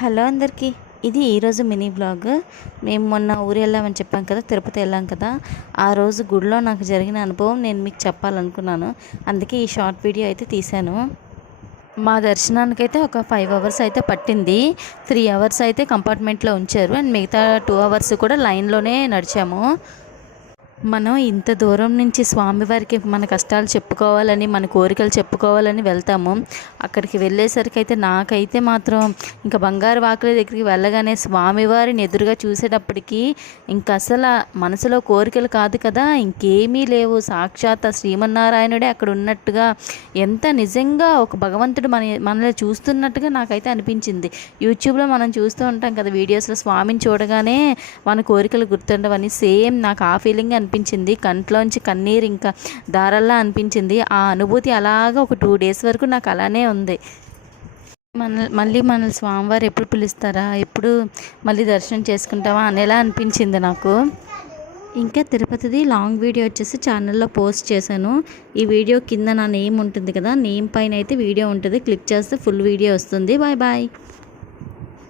Hello అందరికీ. ఇది ఈరోజు మినీ బ్లాగ్. మేము మొన్న ఊరు వెళ్ళామని చెప్పాం కదా, తిరుపతి వెళ్ళాం కదా. ఆ రోజు గుడిలో నాకు జరిగిన అనుభవం నేను మీకు చెప్పాలనుకున్నాను. అందుకే ఈ షార్ట్ వీడియో అయితే తీశాను. మా దర్శనానికైతే ఒక 5 అవర్స్ అయితే పట్టింది. 3 అవర్స్ అయితే కంపార్ట్మెంట్లో ఉంచారు అండ్ మిగతా 2 అవర్స్ కూడా లైన్లోనే నడిచాము. మనం ఇంత దూరం నుంచి స్వామివారికి మన కష్టాలు చెప్పుకోవాలని, మన కోరికలు చెప్పుకోవాలని వెళ్తాము. అక్కడికి వెళ్ళేసరికి అయితే నాకైతే మాత్రం ఇంకా బంగారు వాకిలి దగ్గరికి వెళ్ళగానే స్వామివారిని ఎదురుగా చూసేటప్పటికి ఇంక అసలు మనసులో కోరికలు కాదు కదా, ఇంకేమీ లేవు. సాక్షాత్ శ్రీమన్నారాయణుడే అక్కడ ఉన్నట్టుగా, ఎంత నిజంగా ఒక భగవంతుడు మనల్ని చూస్తున్నట్టుగా నాకైతే అనిపించింది. యూట్యూబ్లో మనం చూస్తూ ఉంటాం కదా వీడియోస్లో, స్వామిని చూడగానే మన కోరికలు గుర్తుండవని. సేమ్ నాకు ఆ ఫీలింగ్ అనిపించింది. కంట్లోంచి కన్నీరు ఇంకా దారల్లా అనిపించింది. ఆ అనుభూతి అలాగా ఒక 2 డేస్ వరకు నాకు అలానే ఉంది. మళ్ళీ మన స్వామివారు ఎప్పుడు పిలుస్తారా, ఎప్పుడు మళ్ళీ దర్శనం చేసుకుంటావా అనేలా అనిపించింది నాకు. ఇంకా తిరుపతిది లాంగ్ వీడియో వచ్చేసి ఛానల్లో పోస్ట్ చేశాను. ఈ వీడియో కింద నా నేమ్ ఉంటుంది కదా, నేమ్ పైన అయితే వీడియో ఉంటుంది. క్లిక్ చేస్తే ఫుల్ వీడియో వస్తుంది. Bye bye.